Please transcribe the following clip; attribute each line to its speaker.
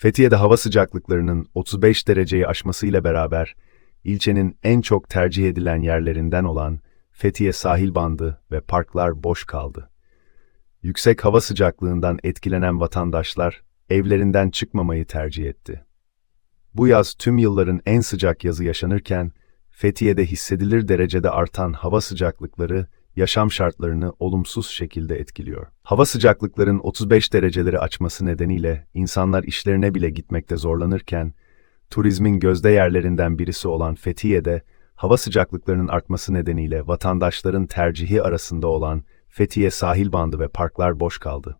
Speaker 1: Fethiye'de hava sıcaklıklarının 35 dereceyi aşmasıyla beraber ilçenin en çok tercih edilen yerlerinden olan Fethiye sahil bandı ve parklar boş kaldı. Yüksek hava sıcaklığından etkilenen vatandaşlar evlerinden çıkmamayı tercih etti. Bu yaz tüm yılların en sıcak yazı yaşanırken Fethiye'de hissedilir derecede artan hava sıcaklıkları yaşam şartlarını olumsuz şekilde etkiliyor. Hava sıcaklıkların 35 dereceleri açması nedeniyle insanlar işlerine bile gitmekte zorlanırken, turizmin gözde yerlerinden birisi olan Fethiye'de hava sıcaklıklarının artması nedeniyle vatandaşların tercihi arasında olan Fethiye sahil bandı ve parklar boş kaldı.